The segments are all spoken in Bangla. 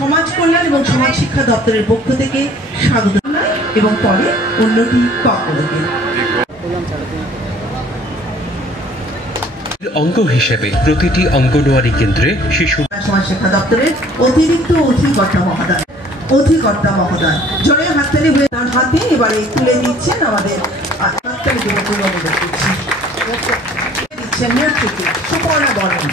সমাজ কল্যাণ এবং সমাজ শিক্ষা দপ্তরের পক্ষ থেকে স্বাগত এবং পরে উন্নতি পক্ষকে অঙ্গ হিসেবে প্রতিটি অঙ্গনওয়াড়ি কেন্দ্রে শিশু সমাজ শিক্ষা দপ্তরের অতিরিক্ত অধিকর্তা মহোদয় জোরে হাততালি হয়ে তার হাতে এবারে তুলে দিচ্ছেন আমাদের হাততালি দিয়ে অনুরোধ করছি দিচ্ছেন নেতৃত্বে সুপর্ণা বর্মন।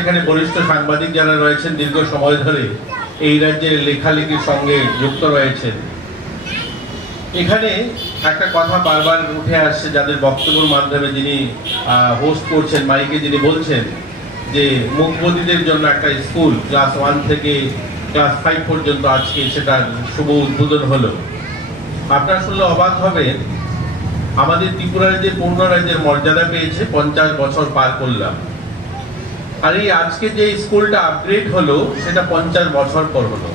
এখানে বরিষ্ঠ সাংবাদিক যারা রয়েছেন দীর্ঘ সময় ধরে এই রাজ্যের লেখালেখির সঙ্গে যুক্ত রয়েছেন। এখানে একটা কথা বারবার উঠে আসছে, যাদের বক্তব্যের মাধ্যমে যিনি হোস্ট করছেন, মাইকে যিনি বলছেন যে মুখবধিরদের জন্য একটা স্কুল ক্লাস 1 থেকে ক্লাস 5 পর্যন্ত আজকে সেটার শুভ উদ্বোধন হলো। আপনারা শুনলে অবাক হবেন, আমাদের ত্রিপুরা রাজ্যের পূর্ণ রাজ্যের মর্যাদা পেয়েছে 50 বছর পার করলাম, আর এই আজকে যে স্কুলটা আপগ্রেড হলো সেটা 50 বছর পর হলো।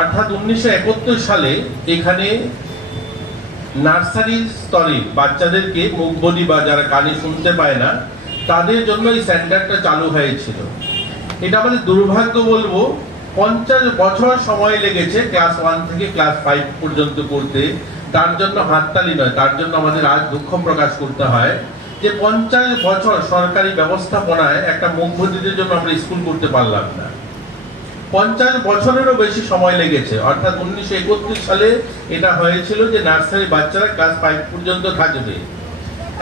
অর্থাৎ 1971 সালে এখানে নার্সারি স্তরে বাচ্চাদেরকে মুখবধি বা যারা কানে শুনতে পায় না তাদের জন্য এই সেন্টারটা চালু হয়েছিল। এটা আমাদের দুর্ভাগ্য বলবো, 50 বছর সময় লেগেছে ক্লাস 1 থেকে ক্লাস 5 পর্যন্ত করতে। তার জন্য হাততালি নয়, তার জন্য আমাদের আজ দুঃখ প্রকাশ করতে হয় যে 50 বছর সরকারি ব্যবস্থাপনায় একটা মুখবধিরদের জন্য আমরা স্কুল করতে পারলাম না। 50 বছরেরও বেশি সময় লেগেছে। অর্থাৎ 1931 সালে এটা হয়েছিল যে নার্সারি বাচ্চারা ক্লাস 5 পর্যন্ত থাকবে।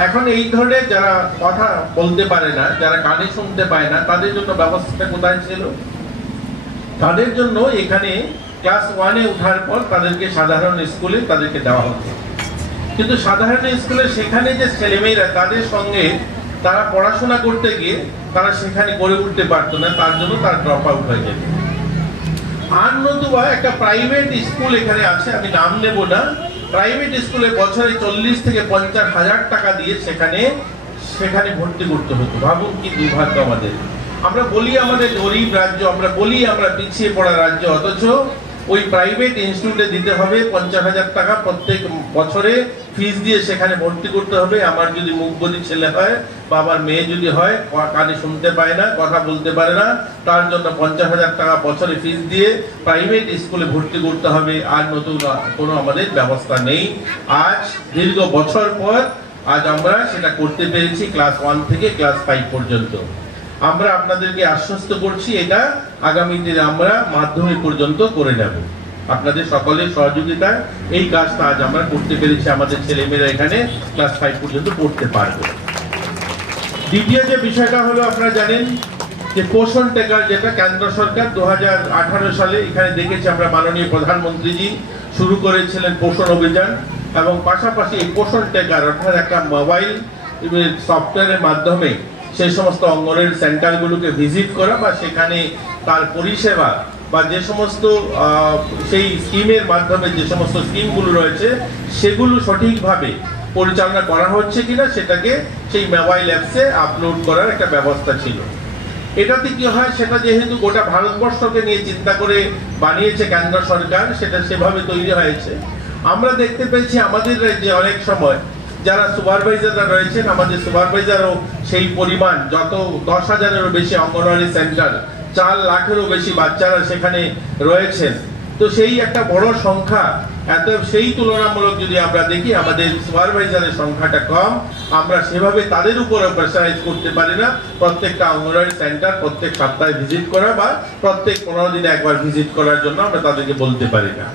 এখন এই ধরনের যারা কথা বলতে পারে না, যারা কানে শুনতে পায় না, তাদের জন্য ব্যবস্থাটা কোথায় ছিল? তাদের জন্য এখানে ক্লাস 1-এ ওঠার পর তাদেরকে সাধারণ স্কুলে তাদেরকে দেওয়া হতো। কিন্তু সাধারণ স্কুলে সেখানে যে ছেলেমেয়েরা তাদের সঙ্গে তারা পড়াশোনা করতে গিয়ে তারা সেখানে গড়ে উঠতে পারতো না, তার জন্য তার ড্রপ আউট হয়ে যেত। আর নতুবা একটা প্রাইভেট স্কুল এখানে আছে, আমি নাম নেব না, প্রাইভেট স্কুলে বছরে 40 থেকে 50 হাজার টাকা দিয়ে সেখানে ভর্তি করতে হতো। ভাবুন কি দুর্ভাগ্য আমাদের। আমরা বলি আমাদের গরিব রাজ্য, আমরা বলি আমরা পিছিয়ে পড়া রাজ্য, অথচ ওই প্রাইভেট ইনস্টিটিউটে দিতে হবে 50,000 টাকা প্রত্যেক বছরে ফিস দিয়ে সেখানে ভর্তি করতে হবে। আমার যদি মুখবধি ছেলে হয় বা আমার মেয়ে যদি হয়, কানে শুনতে পায় না, কথা বলতে পারে না, তার জন্য 50,000 টাকা বছরে ফিস দিয়ে প্রাইভেট স্কুলে ভর্তি করতে হবে। আর নতুন কোনো আমাদের ব্যবস্থা নেই। আজ দীর্ঘ বছর পর আজ আমরা সেটা করতে পেরেছি ক্লাস 1 থেকে ক্লাস 5 পর্যন্ত। আমরা আপনাদেরকে আশ্বস্ত করছি এটা আগামী দিনে আমরা মাধ্যমিক পর্যন্ত করে নেব। আপনাদের সকলের সহযোগিতায় এই কাজটা আজ আমরা করতে পেরেছি, আমাদের ছেলেমেয়েরা এখানে ক্লাস 5 পর্যন্ত পড়তে পারবে। দ্বিতীয় যে বিষয়টা হলো, আপনারা জানেন যে পোষণ টেকার, যেটা কেন্দ্র সরকার 2018 সালে এখানে দেখেছি আমরা মাননীয় প্রধানমন্ত্রীজি শুরু করেছিলেন পোষণ অভিযান, এবং পাশাপাশি এই পোষণ টেকার অর্থাৎ একটা মোবাইল সফটওয়্যারের মাধ্যমে সেই সমস্ত অঙ্গনওয়াড়ি সেন্টারগুলোকে ভিজিট করা বা সেখানে তার পরিষেবা বা যে সমস্ত সেই স্কিমের মাধ্যমে যে সমস্ত স্কিমগুলো রয়েছে সেগুলো সঠিকভাবে পরিচালনা করা হচ্ছে কিনা সেটাকে সেই মোবাইল অ্যাপসে আপলোড করার একটা ব্যবস্থা ছিল। এটাতে কি হয়, সেটা যেহেতু গোটা ভারতবর্ষকে নিয়ে চিন্তা করে বানিয়েছে কেন্দ্র সরকার, সেটা সেভাবে তৈরি হয়েছে। আমরা দেখতে পেয়েছি আমাদের রাজ্যে অনেক সময় যারা সুপারভাইজাররা রয়েছেন, আমাদের সুপারভাইজারও সেই পরিমাণ, যত 10,000-এরও বেশি অঙ্গনওয়াড়ি সেন্টার, 4 লাখেরও বেশি বাচ্চারা সেখানে রয়েছেন। তো সেই একটা বড় সংখ্যা, সেই তুলনামূলক যদি আমরা দেখি আমাদের সুপারভাইজারের সংখ্যাটা কম, আমরা সেভাবে তাদের উপরে প্রেসারাইজ করতে পারি না প্রত্যেকটা অঙ্গনওয়াড়ি সেন্টার প্রত্যেক সপ্তাহে ভিজিট করা বা প্রত্যেক 15 দিনে একবার ভিজিট করার জন্য আমরা তাদেরকে বলতে পারি না।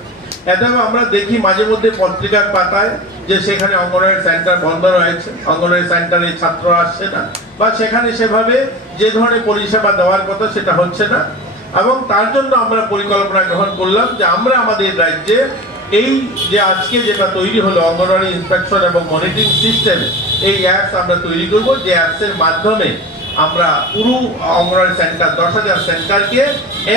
এটাও আমরা দেখি মাঝে মধ্যে পত্রিকার পাতায় যে সেখানে অঙ্গনওয়াড়ি সেন্টার বন্ধ রয়েছে, অঙ্গনওয়াড়ি সেন্টারে ছাত্র আসছে না, বা সেখানে সেভাবে যে ধরনের পরিষেবা দেওয়ার কথা সেটা হচ্ছে না। এবং তার জন্য আমরা পরিকল্পনা গ্রহণ করলাম যে আমরা আমাদের রাজ্যে এই যে আজকে যেটা তৈরি হলো অঙ্গনওয়াড়ি ইন্সপেকশন এবং মনিটরিং সিস্টেম, এই অ্যাপস আমরা তৈরি করব, যে অ্যাপসের মাধ্যমে আমরা পুরো অঙ্গনওয়াড়ি সেন্টার 10,000 সেন্টারকে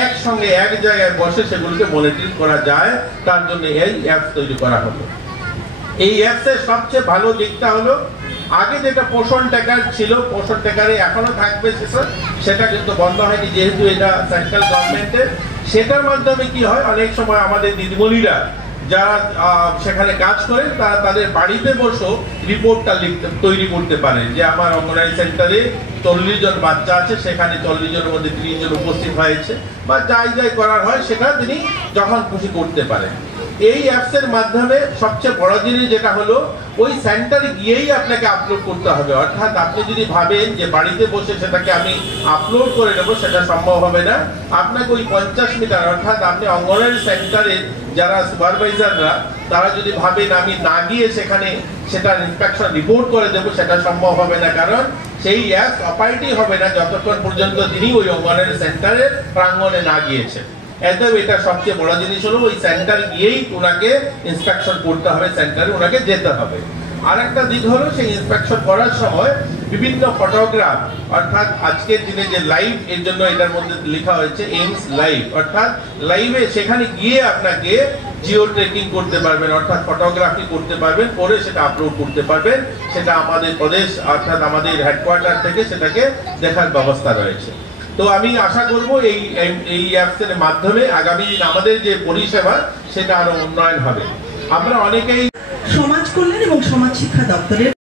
একসঙ্গে এক জায়গায় বসে সেগুলোকে মনিটরিং করা যায়। তার জন্য এই অ্যাপস তৈরি করা হলো। এই অ্যাপসের সবচেয়ে ভালো দিকটা হলো, আগে যেটা পোষণ টেকার ছিল, পোষণ টেকারে এখনো থাকবে সেটা কিন্তু বন্ধ হয়নি, যেহেতু এটা সেন্ট্রাল গভর্নমেন্টের। সেটার মাধ্যমে কি হয়, অনেক সময় আমাদের দিদিমণিরা যারা সেখানে কাজ করেন তারা তাদের বাড়িতে বসেও রিপোর্টটা তৈরি করতে পারেন যে আমার অঙ্গনওয়াড়ি সেন্টারে 40 জন বাচ্চা আছে, সেখানে 40 জনের মধ্যে 30 জন উপস্থিত হয়েছে, বা যাই যাই করার হয় সেটা তিনি যখন খুশি করতে পারেন। এই অ্যাপস এর মাধ্যমে সবচেয়ে বড় জিনিস যেটা হলো ওই সেন্টারে গিয়েই আপনাকে আপলোড করতে হবে। অর্থাৎ আপনি যদি ভাবেন যে বাড়িতে বসে সেটাকে আমি আপলোড করে নেব, সেটা সম্ভব হবে না। আপনাকে ওই 50 মিটার, অর্থাৎ আপনি অঙ্গনওয়াড়ি সেন্টারে যারা সুপারভাইজাররা তারা যদি ভাবেন আমি না গিয়ে সেখানে সেটার ইন্সপেকশন রিপোর্ট করে দেবো, সেটা সম্ভব হবে না। কারণ সেই অ্যাপস অপারেটিভ হবে না যতক্ষণ পর্যন্ত তিনি ওই অঙ্গনওয়াড়ি সেন্টারের প্রাঙ্গণে না গিয়েছেন। এটা সবচেয়ে বড় জিনিস হলো ওই সেন্টার গিয়েই ওনাকে ইন্সপেকশন করতে হবে, সেন্টারে ওনাকে যেতে হবে। আর একটা দিক হলো সেই ইন্সপেকশন করার সময় বিভিন্ন ফটোগ্রাফ, অর্থাৎ আজকের দিনে যে লাইভ, এর জন্য এটার মধ্যে লেখা হয়েছে এইমস লাইভ, অর্থাৎ লাইভে সেখানে গিয়ে আপনাকে জিও ট্রেকিং করতে পারবেন, অর্থাৎ ফটোগ্রাফি করতে পারবেন, করে সেটা আপলোড করতে পারবেন। সেটা আমাদের প্রদেশ অর্থাৎ আমাদের হেডকোয়ার্টার থেকে সেটাকে দেখার ব্যবস্থা রয়েছে। তো আমি আশা করব এই অ্যাপসের মাধ্যমে আগামী দিন আমাদের যে পরিষেবা সেটা আরো উন্নয়ন হবে। আমরা অনেকেই সমাজ কল্যাণ এবং সমাজ শিক্ষা দপ্তরের